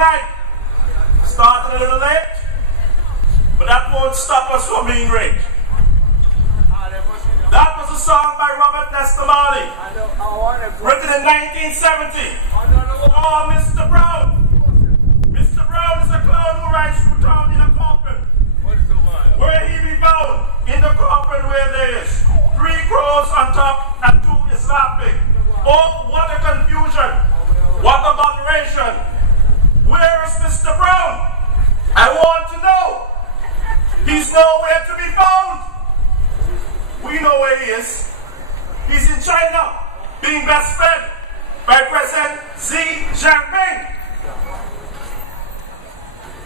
tonight. Started a little late, but that won't stop us from being great. That was a song by Robert Nesta Marley, written in 1970. Oh, Mr. Brown. Mr. Brown is a clown who rides through town in a coffin. Where he be bound? In the coffin where there is 3 crows on top and 2 is laughing. Oh, what a confusion. What a moderation. Where is Mr. Brown? I want to know. He's nowhere to be found. We know where he is. He's in China, being best fed by President Xi Jinping.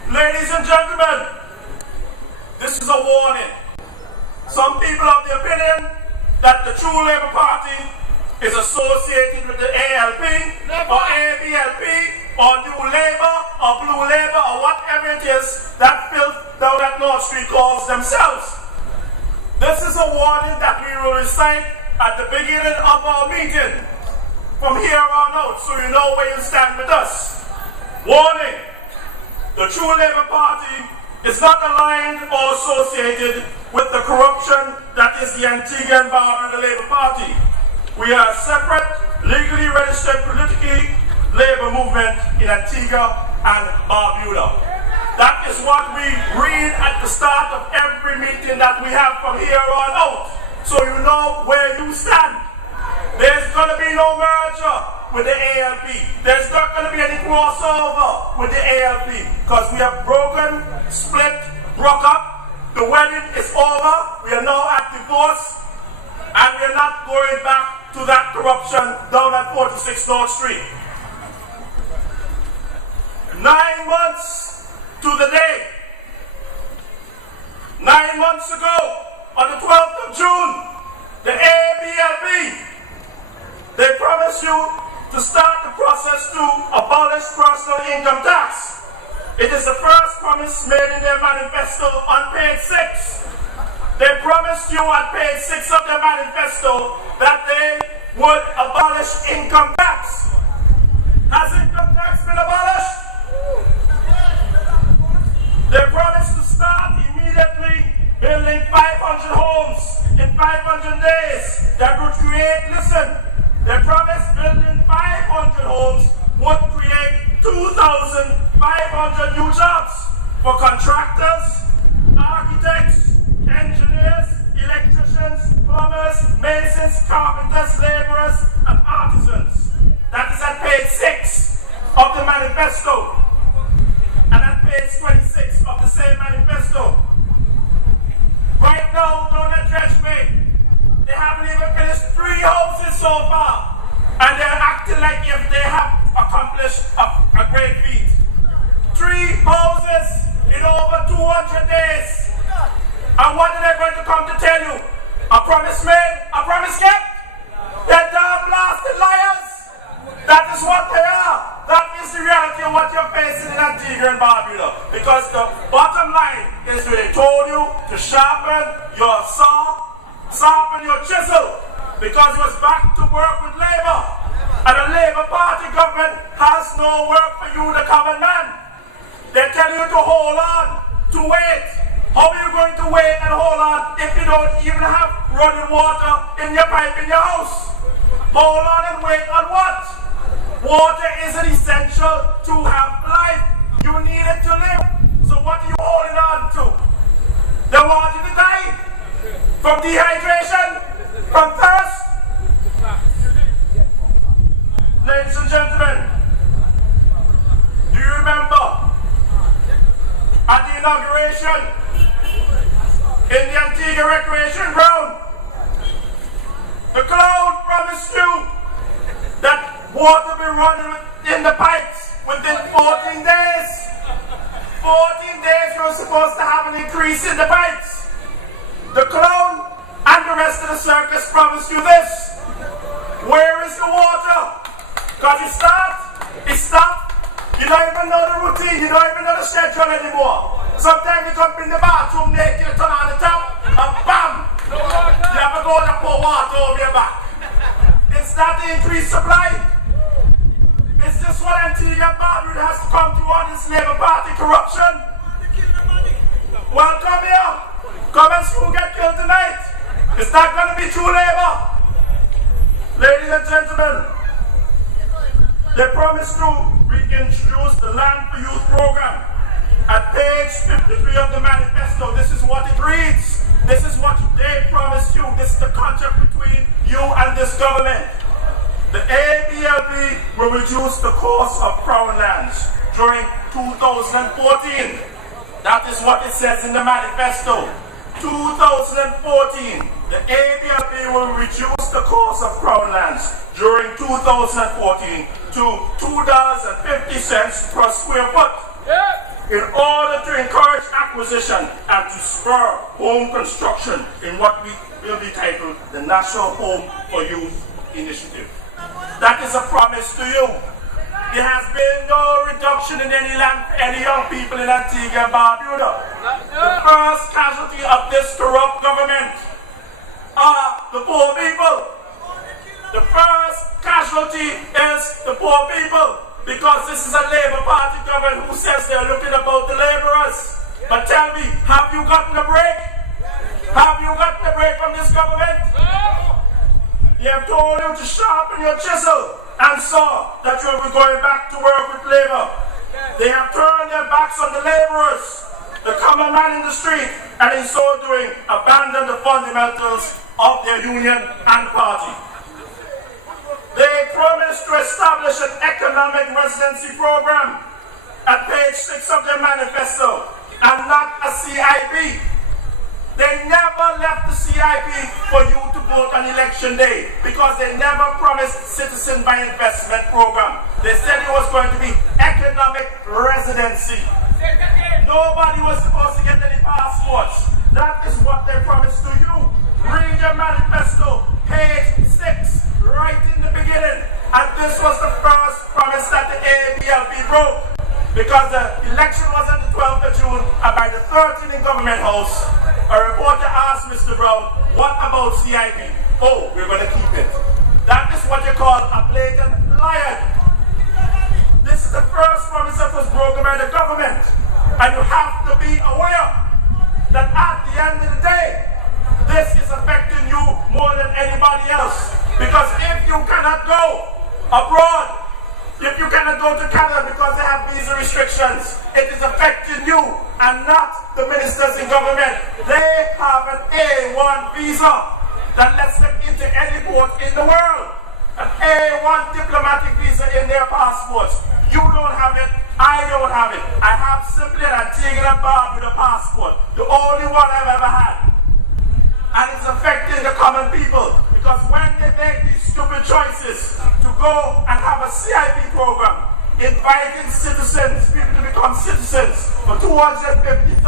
Ladies and gentlemen, this is a warning. Some people have the opinion that the true Labour Party is associated with the ALP or ABLP or New Labour or Blue Labour or whatever it is that filth down at North Street calls themselves. This is a warning that we will recite at the beginning of our meeting from here on out, so you know where you stand with us. Warning: the true Labour Party is not aligned or associated with the corruption that is the Antigua and Barbuda Labour Party. We are a separate, legally registered politically Labour movement in Antigua and Barbuda. That is what we read at the start of every meeting that we have from here on out, so you know where you stand. There's going to be no merger with the ALP. There's not going to be any crossover with the ALP, because we have broken, split, broke up. The wedding is over. We are now at divorce, and we are not going back to that corruption down at 46 North Street. 9 months to the day. 9 months ago, on the 12th of June, the ABLP, they promised you to start the process to abolish personal income tax. It is the first promise made in their manifesto on page 6. They promised you on page 6 of their manifesto that they would abolish income tax. Has income tax been abolished? They promised to start immediately building 500 homes in 500 days that would create, listen, they promised building 500 homes would create 2,500 new jobs for contractors, architects, engineers, electricians, plumbers, masons, carpenters, laborers, and artisans. That is at page 6 of the manifesto. And at page 26 of the same manifesto. Right now, don't address me. They haven't even finished 3 houses so far. And they're acting like if they have accomplished a great feat. 3 houses in over 200 days. And what are they going to come to tell you? A promise made, a promise kept? They're damn blasted liars. That is what they are. That is the reality of what you're facing in Antigua and Barbuda. Because the bottom line is they told you to sharpen your saw, sharpen your chisel, because it was back to work with Labour. And the Labour Party government has no work for you, the common man. They're telling you to hold on, to wait. How are you going to wait and hold on if you don't even have running water in your pipe in your house? Hold on and wait on what? Water is an essential to have life. You need it to live. So what are you holding on to? They want you to die from dehydration, from thirst. Ladies and gentlemen, do you remember at the inauguration in the Antigua Recreation Ground, the cloud promised you that water will be running in the pipes within 14 days. 14 days you're supposed to have an increase in the pipes. The clown and the rest of the circus promised you this. Where is the water? Because it stopped. You don't even know the routine, you don't even know the schedule anymore. Sometimes you come in the bathroom naked, you turn on the tap, and bam! You have to go and pour water over your back. It's not the increased supply. Is this what Antigua and Barbuda has to come to on this Labour Party corruption? Well, come here. Come and see who get killed tonight. It's not going to be true Labour. Ladies and gentlemen, they promised to reintroduce the Land for Youth program. At page 53 of the manifesto, this is what it reads. This is what they promised you. This is the contract between you and this government. The ABLP will reduce the cost of Crown lands during 2014. That is what it says in the manifesto. 2014, the ABLP will reduce the cost of Crown lands during 2014 to $2.50 per square foot. In order to encourage acquisition and to spur home construction in what will be titled the National Home for Youth Initiative. That is a promise to you. There has been no reduction in any land for any young people in Antigua and Barbuda. The first casualty of this corrupt government are the poor people. The first casualty is the poor people. Because this is a Labour Party government who says they're looking about the labourers. But tell me, have you gotten a break? Have you gotten a break from this government? They have told you to sharpen your chisel and saw that you will be going back to work with Labour. They have turned their backs on the labourers, the common man in the street, and in so doing abandoned the fundamentals of their union and party. They promised to establish an economic residency program at page 6 of their manifesto and not a CIP. They never left the CIP for you to vote on election day because they never promised citizen by investment program. They said it was going to be economic residency. Nobody was supposed to get any passports. That is what they promised to you. Read your manifesto, page 6. Right in the beginning, and this was the first promise that the ABLP broke, because the election was on the 12th of June, and by the 13th in Government House, a reporter asked Mr. Brown, what about CIP? Oh, we're going to keep it. That is what you call a blatant liar. This is the first promise that was broken by the government, and you have to be aware that at the end of the day, this is affecting you more than anybody else. Because if you cannot go abroad, if you cannot go to Canada because they have visa restrictions, it is affecting you and not the ministers in government. They have an A1 visa that lets them into any port in the world. An A1 diplomatic visa in their passports. You don't have it, I don't have it. I have simply an Antigua and Barbuda passport, the only one I've ever had. And it's affecting the common people because when they make these stupid choices to go and have a CIP program, inviting citizens, people to become citizens for $250,000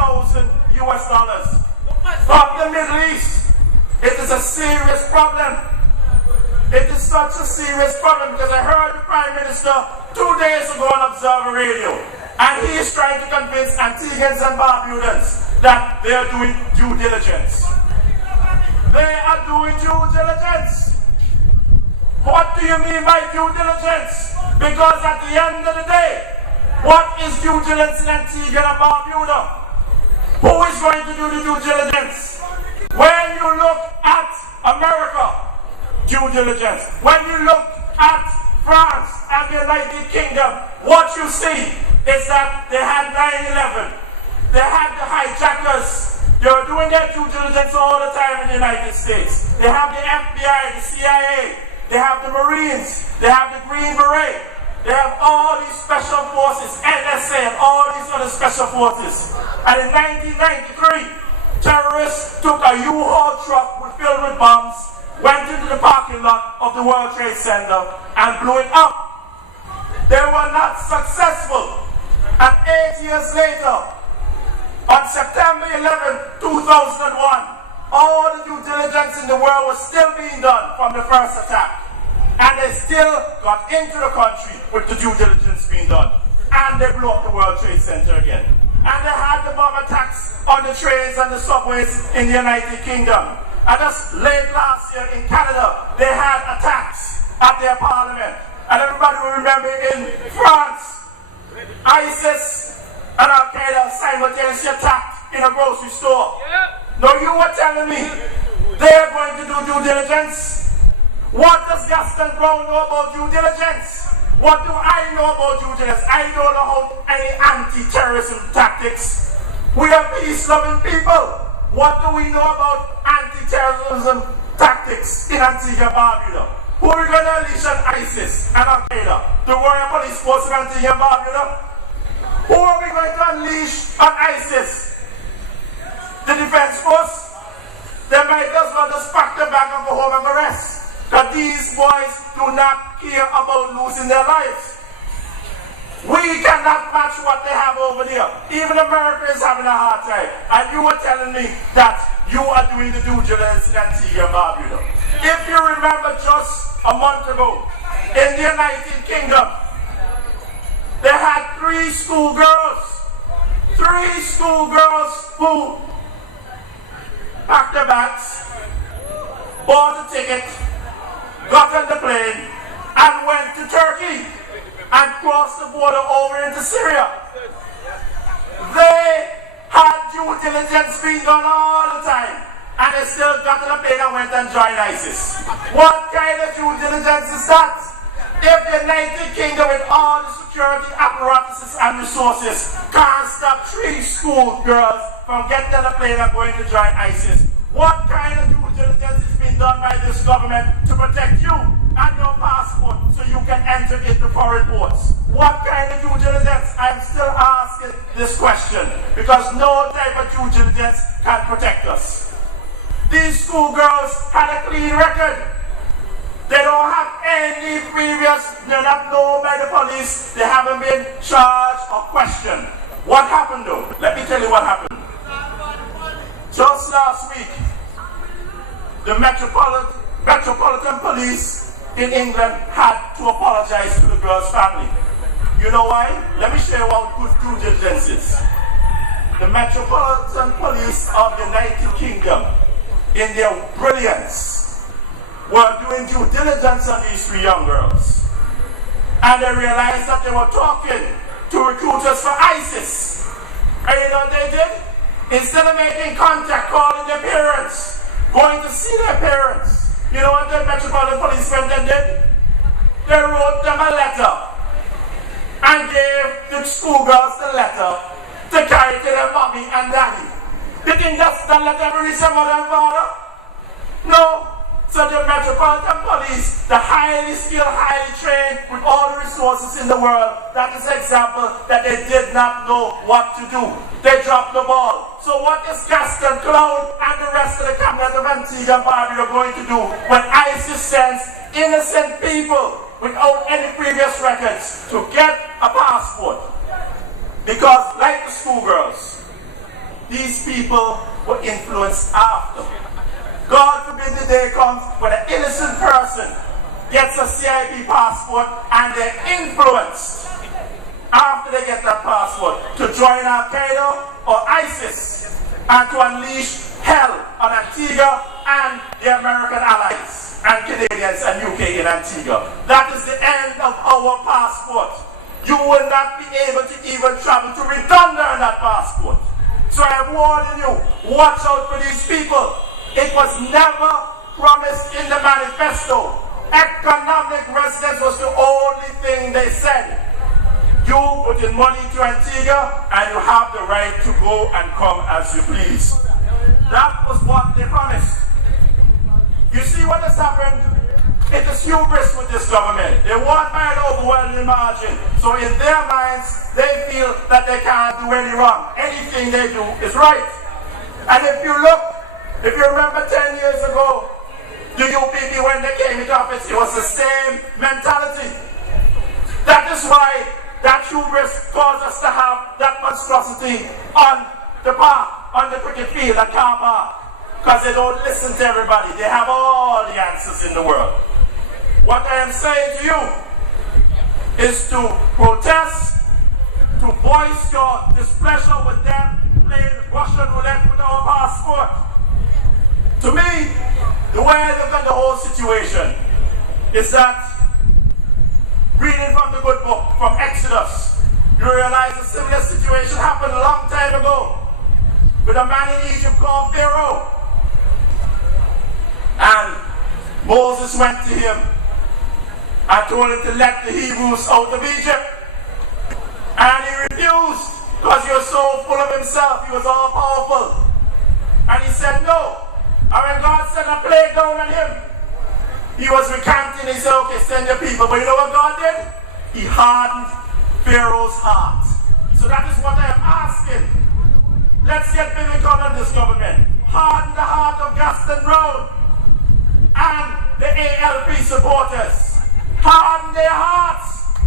from the Middle East, it is a serious problem. It is such a serious problem because I heard the Prime Minister 2 days ago on Observer Radio, and he is trying to convince Antiguans and Barbudans that they are doing due diligence. They are doing due diligence. What do you mean by due diligence? Because at the end of the day, what is due diligence in Antigua and Barbuda? Who is going to do the due diligence? When you look at America, due diligence. When you look at France and the United Kingdom, what you see is that they had 9/11. They had the hijackers. They were doing their due diligence all the time in the United States. They have the FBI, the CIA, they have the Marines, they have the Green Beret, they have all these special forces, NSA, and all these other special forces. And in 1993, terrorists took a U-Haul truck filled with bombs, went into the parking lot of the World Trade Center, and blew it up. They were not successful. And 8 years later, on September 11, 2001, all the due diligence in the world was still being done from the first attack. And they still got into the country with the due diligence being done. And they blew up the World Trade Center again. And they had the bomb attacks on the trains and the subways in the United Kingdom. And just late last year in Canada, they had attacks at their parliament. And everybody will remember in France, ISIS and Al-Qaeda simultaneously attacked in a grocery store. Now you were telling me they're going to do due diligence. What does Gaston Brown know about due diligence? What do I know about due diligence? I don't know how any anti-terrorism tactics. We are peace-loving people. What do we know about anti-terrorism tactics in Antigua and Barbuda? Who are we going to unleash on ISIS and Al-Qaeda? The Royal Police Force in Antigua and Barbuda? Who are we going to unleash on ISIS? The Defense Force? They might as well just pack them back and go home and arrest. Because these boys do not care about losing their lives. We cannot match what they have over there. Even America is having a hard time. And you were telling me that you are doing the due diligence in Antigua and Barbuda. If you remember just a month ago, in the United Kingdom, they had 3 schoolgirls. 3 schoolgirls who packed their bags, bought a ticket, got on the plane, and went to Turkey and crossed the border over into Syria. They had due diligence being done all the time, and they still got on the plane and went and joined ISIS. What kind of due diligence is that? If the United Kingdom with all the security apparatuses and resources can't stop 3 schoolgirls from getting on the plane and going to join ISIS, what kind of due diligence is being done by this government to protect you and your passport so you can enter into foreign ports? What kind of due diligence? I'm still asking this question because no type of due diligence can protect us. These schoolgirls had a clean record. They don't have any previous, they're not known by the police, they haven't been charged or questioned. What happened though? Let me tell you what happened. Just last week, the Metropolitan Police in England had to apologize to the girl's family. You know why? Let me show you what good due diligence is. The Metropolitan Police of the United Kingdom, in their brilliance, were doing due diligence on these 3 young girls. And they realized that they were talking to recruiters for ISIS. And you know what they did? Instead of making contact, calling their parents, going to see their parents, you know what the Metropolitan Police went and did? They wrote them a letter and gave the schoolgirls the letter to carry to their mommy and daddy. They didn't just let them reach their mother and father. No. So the Metropolitan Police, the highly skilled, highly trained, with all the resources in the world, that is an example that they did not know what to do. They dropped the ball. So what is Gaston Clown and the rest of the cabinet of Antigua and Barbuda going to do when ISIS sends innocent people without any previous records to get a passport? Because like the schoolgirls, these people were influenced after. God forbid the day comes when an innocent person gets a CIP passport and they're influenced after they get that passport to join Al-Qaeda or ISIS and to unleash hell on Antigua and the American allies and Canadians and UK in Antigua. That is the end of our passport. You will not be able to even travel to Redonda on that passport. So I am warning you, watch out for these people. It was never promised in the manifesto. Economic residence was the only thing they said. You put in money to Antigua and you have the right to go and come as you please. That was what they promised. You see what has happened? It is hubris with this government. They want by an overwhelming margin. So in their minds, they feel that they can't do any wrong. Anything they do is right. And if you look, if you remember 10 years ago, the UPP when they came into office, it was the same mentality. That is why that hubris caused us to have that monstrosity on the park, on the cricket field at car park. Because they don't listen to everybody. They have all the answers in the world. What I am saying to you is to protest, to voice your displeasure with them playing Russian roulette with our passport. To me, the way I look at the whole situation is that Reading from the good book, from Exodus, you realize a similar situation happened a long time ago with a man in Egypt called Pharaoh. And Moses went to him and told him to let the Hebrews out of Egypt. And he refused because he was so full of himself, he was all powerful. And he said no. And when God sent a plague down on him, he was recanting. He said, okay, send your people. But you know what God did? He hardened Pharaoh's heart. So that is what I am asking. Let's get biblical on this government. Harden the heart of Gaston Brown and the ALP supporters. Harden their hearts.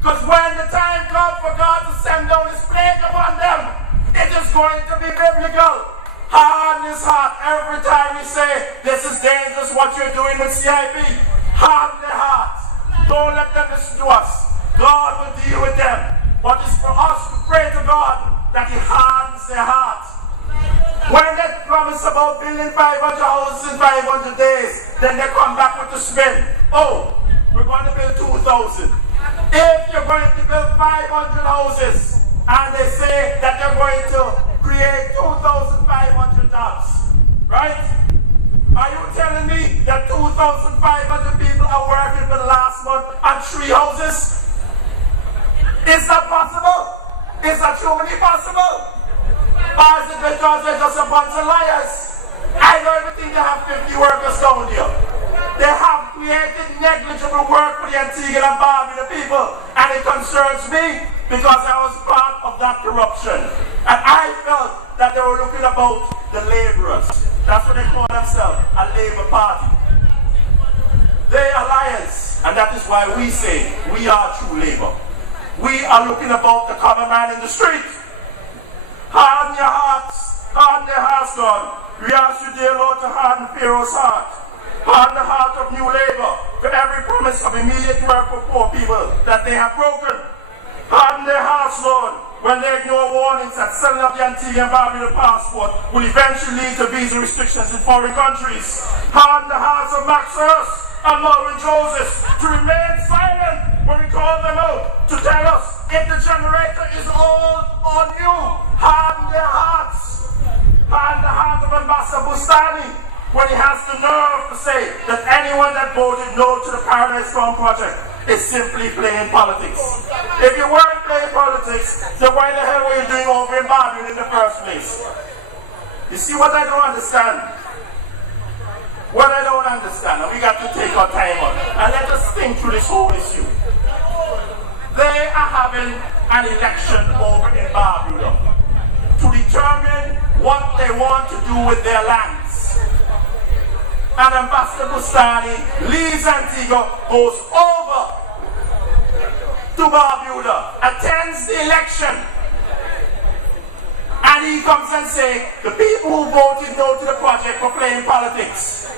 Because when the time comes for God to send down his plague upon them, it is going to be biblical. Harden his heart every time we say, this is dangerous what you're doing with CIP. Harden their heart. Don't let them listen to us. God will deal with them. But it's for us to pray to God that he hardens their heart. When they promise about building 500 houses in 500 days, then they come back with the spin. Oh, we're going to build 2,000. If you're going to build 500 houses, and they say that you're going to create 2,500 jobs, right? Are you telling me that 2,500 people are working for the last month on 3 houses? Is that possible? Is that humanly possible? Or is it because they're just a bunch of liars? I don't even think they have 50 workers down here. They have created negligible work for the Antigua and Barbuda people, and it concerns me because I was part of that corruption. And I felt that they were looking about the laborers. That's what they call themselves, a Labour Party. They are liars, and that is why we say we are true Labour. We are looking about the common man in the street. Harden your hearts, harden their hearts, God. We ask you, dear Lord, to harden Pharaoh's heart. Harden the heart of New Labour for every promise of immediate work for poor people that they have broken. Harden their hearts, Lord, when they ignore warnings that selling of the Antigua and Barbuda passport will eventually lead to visa restrictions in foreign countries. Harden the hearts of Max Hurst and Lauren Joseph to remain silent when we call them out to tell us if the generator is old or new. Harden their hearts. Harden the heart of Ambassador Bustani when he has the nerve to say that anyone that voted no to the Paradise Farm project is simply playing politics. If you weren't playing politics, then why the hell were you doing over in Barbuda in the first place? You see what I don't understand? What I don't understand, and we got to take our time on it, and let us think through this whole issue. They are having an election over in Barbuda to determine what they want to do with their lands. And Ambassador Bustani leaves Antigua, goes over to Barbuda, attends the election, and he comes and says, the people who voted no to the project for playing politics.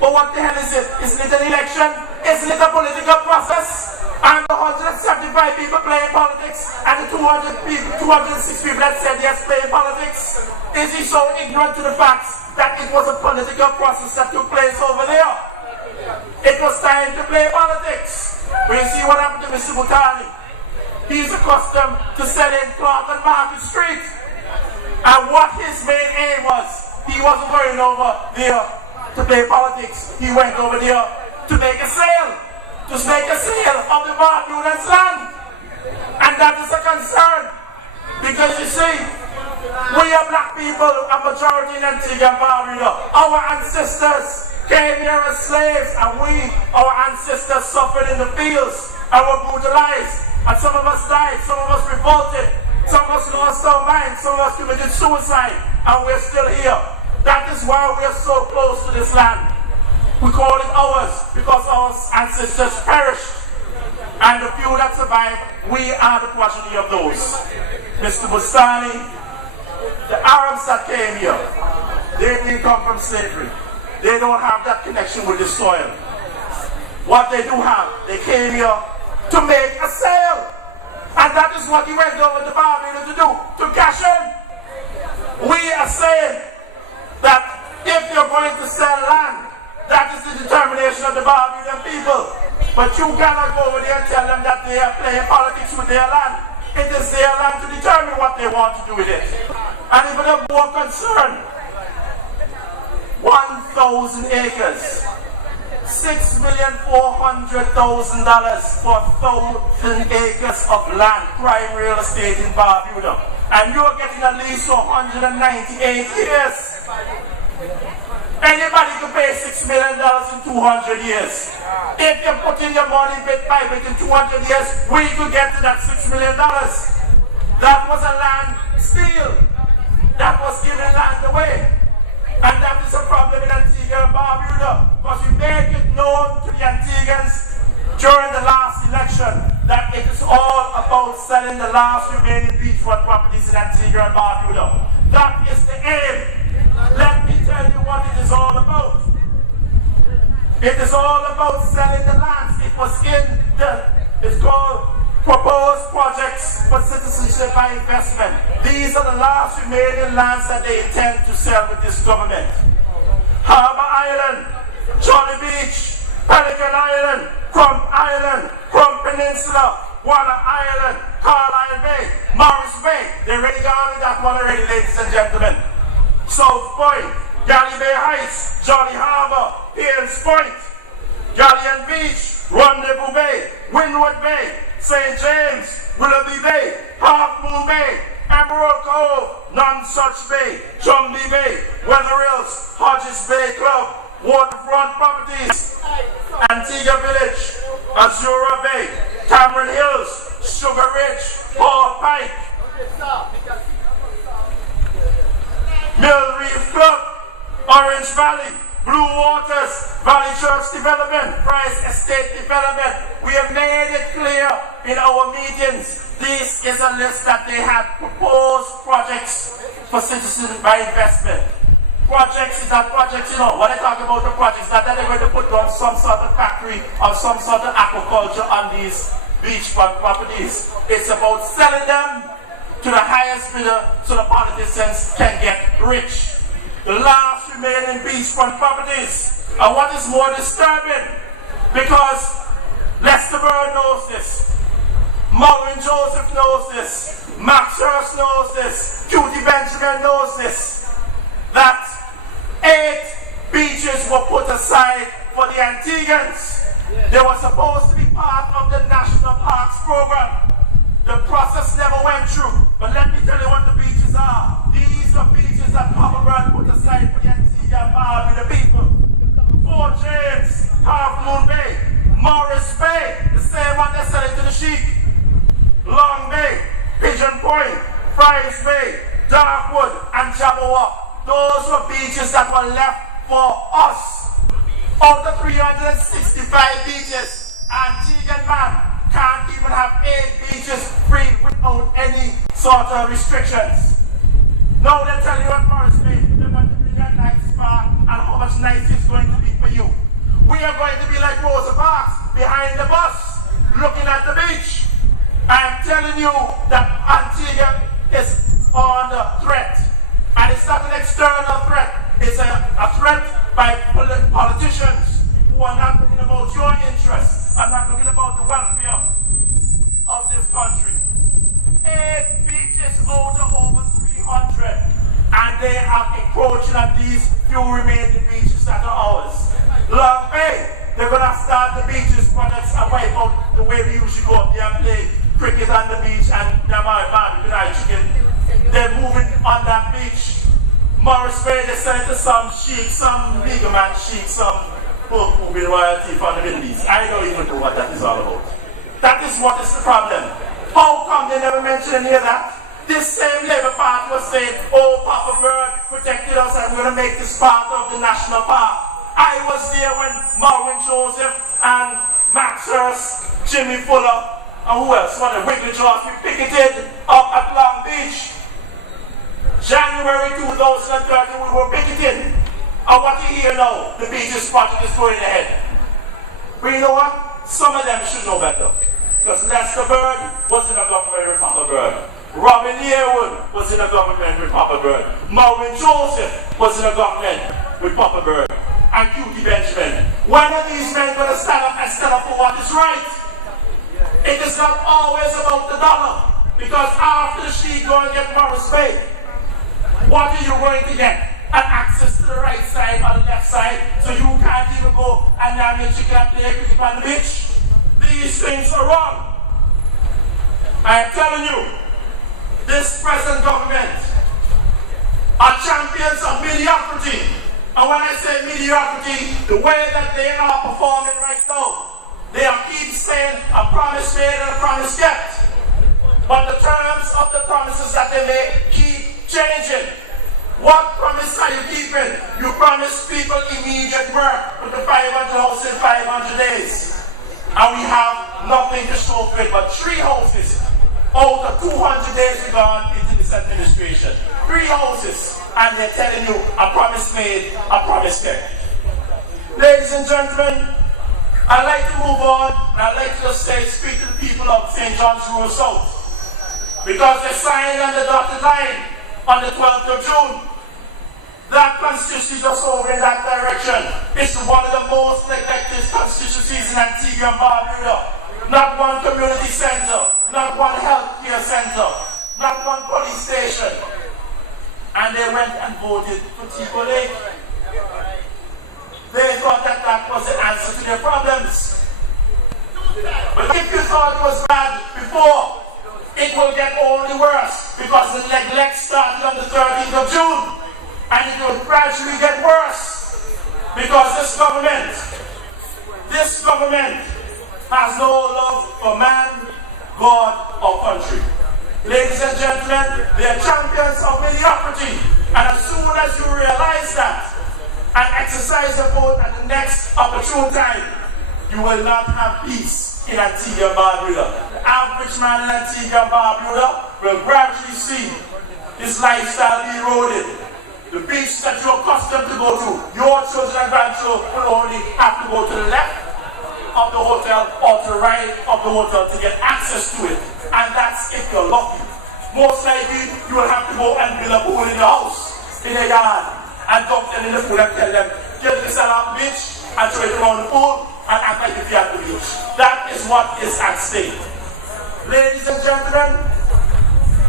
But what the hell is it? Isn't it an election? Isn't it a political process? And the 175 people playing politics, and the 206 people that said yes playing politics. Is he so ignorant to the facts that it was a political process that took place over there? It was time to play politics. When you see what happened to Mr. Butani, he's accustomed to selling cloth on Market Street. And what his main aim was, he wasn't going over there to play politics. He went over there to make a sale. To make a sale of the Barbudans land. And that is a concern. Because you see, we are black people, a majority in Antigua and Barbuda. Our ancestors came here as slaves, and our ancestors suffered in the fields and were brutalized. And some of us died, some of us revolted, some of us lost our minds, some of us committed suicide, and we're still here. That is why we are so close to this land. We call it ours because our ancestors perished. And the few that survived, we are the progeny of those. Mr. Bustani, the Arabs that came here, they didn't come from slavery. They don't have that connection with the soil. What they do have, they came here to make a sale. And that is what he went over to Barbuda to do, to cash in. We are saying that if you're going to sell land, that is the determination of the Barbudan people. But you cannot go over there and tell them that they are playing politics with their land. It is their land to determine what they want to do with it. And even they're more concerned, 1,000 acres, $6,400,000 for 1,000 acres of land, prime real estate in Barbuda. And you're getting a lease for 198 years. Anybody could pay $6 million in 200 years. If you put in your money bit by bit in 200 years, we could get to that $6 million. That was a land steal. That was giving land away. And that is a problem in Antigua and Barbuda, because we make it known to the Antiguans during the last election that it is all about selling the last remaining beachfront properties in Antigua and Barbuda. That is the aim. Let me tell you what it is all about. It is all about selling the lands. It was in it's called Proposed Projects for Citizenship by Investment. These are the last remaining lands that they intend to sell with this government. Harbour Island, Jolly Beach, Pelican Island, Crump Island, Crump Peninsula, Water Island, Carlisle Bay, Morris Bay. They already got that one already, ladies and gentlemen. South Point, Galley Bay Heights, Jolly Harbour, Hales Point, Galleon Beach, Rendezvous Bay, Windward Bay, St. James, Willoughby Bay, Half Moon Bay, Emerald Cove, Nonsuch Bay, Jumbly Bay, Weather Hills, Hodges Bay Club, Waterfront Properties, Antigua Village, Azura Bay, Cameron Hills, Sugar Ridge, Hall Pike, Mill Reef Club, Orange Valley, Blue Waters, Valley Church Development, Price Estate Development. We have made it clear in our meetings. This is a list that they have proposed projects for citizens by investment. Projects is that projects, you know, when I talk about the projects, that they're going to put on some sort of factory or some sort of aquaculture on these beachfront properties. It's about selling them to the highest bidder so the politicians can get rich. The last remaining beachfront properties. And what is more disturbing, because Lester Bird knows this, Maureen Joseph knows this, Max Hurst knows this, Cutie Benjamin knows this, that 8 beaches were put aside for the Antiguans. They were supposed to be part of the National Parks program. The process never went through. But let me tell you what the beaches are. These are beaches that Papa Bird put aside for the Antigua and Barbuda people. Fort James, Half Moon Bay, Morris Bay, the same one they're selling to the sheep. Long Bay, Pigeon Point, Fry's Bay, Darkwood, and Jabberwock. Those were beaches that were left for us. Of the 365 beaches, Antiguan man can't even have 8 beaches free without any sort of restrictions. Now they tell you what Morris Bay, they're going to bring a nice spa and how much nice it's going to be for you. We are going to be like Rosa Parks behind the bus, looking at the beach. I'm telling you that Antigua is under threat. And it's not an external threat, it's a threat by politicians who are not looking about your interests and not looking about the welfare of this country. 8 beaches out of over 300, and they are encroaching on these few remaining beaches that are ours. Long Bay, they're going to start the beaches projects and wipe out the way we usually go up there and play cricket on the beach and barbecue chicken. They're moving on that beach. Morris Bay, they sell it to some sheik, some legal man sheik, some folk who will royalty from the Middle East. I don't even know what that is all about. That is what is the problem. How come they never mention any of that? This same Labour Party was saying, oh, Papa Bird protected us and we're going to make this part of the national park. I was there when Maureen Joseph and Max Hurst, Jimmy Fuller, and who else? One of Wiggly Jaws, we picketed up at Long Beach. January 2030, we were picketing. And what you hear now, the beaches project is going ahead. But you know what? Some of them should know better. Because Lester Bird was in a government with Papa Bird. Robin Yearwood was in a government with Papa Bird. Maureen Joseph was in a government with Papa Bird. And Cutie Benjamin. When are these men going to stand up and stand up for what is right. It is not always about the dollar, because after the sheep go and get Morris Bay, what are you going to get? An access to the right side or the left side, so you can't even go and have your chicken and play cricket on the beach. These things are wrong. I am telling you, this present government are champions of mediocrity. And when I say mediocrity, the way that they are performing right now, they are keep saying a promise made and a promise kept. But the terms of the promises that they make keep changing. What promise are you keeping? You promise people immediate work with the 500 houses in 500 days. And we have nothing to show for it but 3 houses out of 200 days we gone into this administration. 3 houses. And they're telling you a promise made, a promise kept. Ladies and gentlemen, I'd like to move on, and I'd like to just speak to the people of St. John's Rural South. Because they signed on the dotted line on the 12th of June. That constituency just over in that direction is one of the most neglected constituencies in Antigua and Barbuda. Not one community center, not one health care center, not one police station. And they went and voted for Tico Lake. They thought that that was the answer to their problems. But if you thought it was bad before, it will get only worse, because the neglect started on the 13th of June, and it will gradually get worse, because this government has no love for man, God, or country. Ladies and gentlemen, they are champions of mediocrity, and as soon as you realize that and exercise your vote at the next opportune time, you will not have peace in Antigua and Barbuda. The average man in Antigua and Barbuda will gradually see his lifestyle be eroded. The beach that you're accustomed to go to, your children and grandchildren will only have to go to the left of the hotel or to the right of the hotel to get access to it. And that's if you're lucky. Most likely, you will have to go and build a pool in your house, in your yard, and dump them in the pool and tell them, get this around the beach and throw it around the pool and act like if you're at the beach. That is what is at stake. Ladies and gentlemen,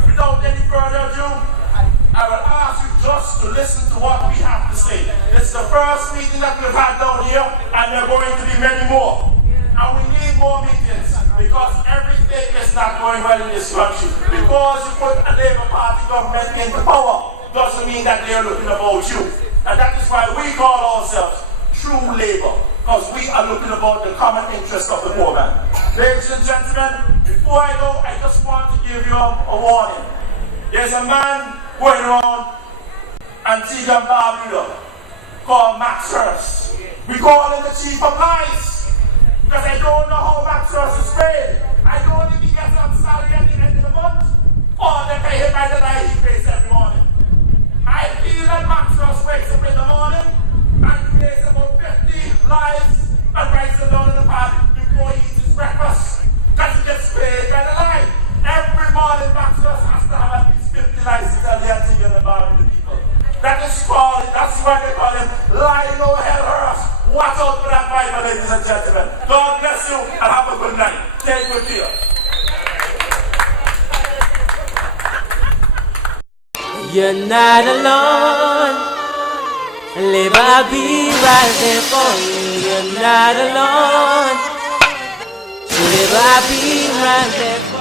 without any further ado, I will ask you just to listen to what we have to say. This is the first meeting that we've had down here, and there are going to be many more. And we need more meetings, because everything is not going well in this country. Because you put a Labour Party government into power doesn't mean that they're looking about you. And that is why we call ourselves True Labour, because we are looking about the common interest of the poor man. Ladies and gentlemen, before I go, I just want to give you a warning. There's a man going around Antigua and Barbuda called Max Hurst. We call him the chief of lies, because I don't know how Max Hurst is paid. I don't know if he gets some salary at the end of the month, or they pay him by the lie he pays every morning. I feel that Max Hurst wakes up in the morning and creates about 50 lies and writes them down in the pad before he eats his breakfast, because he gets paid by the lie. Every morning Max Hurst has to have at least 50 lies to tell the Antigua and Barbuda people. That's why they call him lying no hell Hurst. Watch out for that Bible, ladies and gentlemen. God bless you and have a good night. Take good care. You're not alone. Labour, I'll be right there for you. You're not alone. Labour, I'll be right there for you.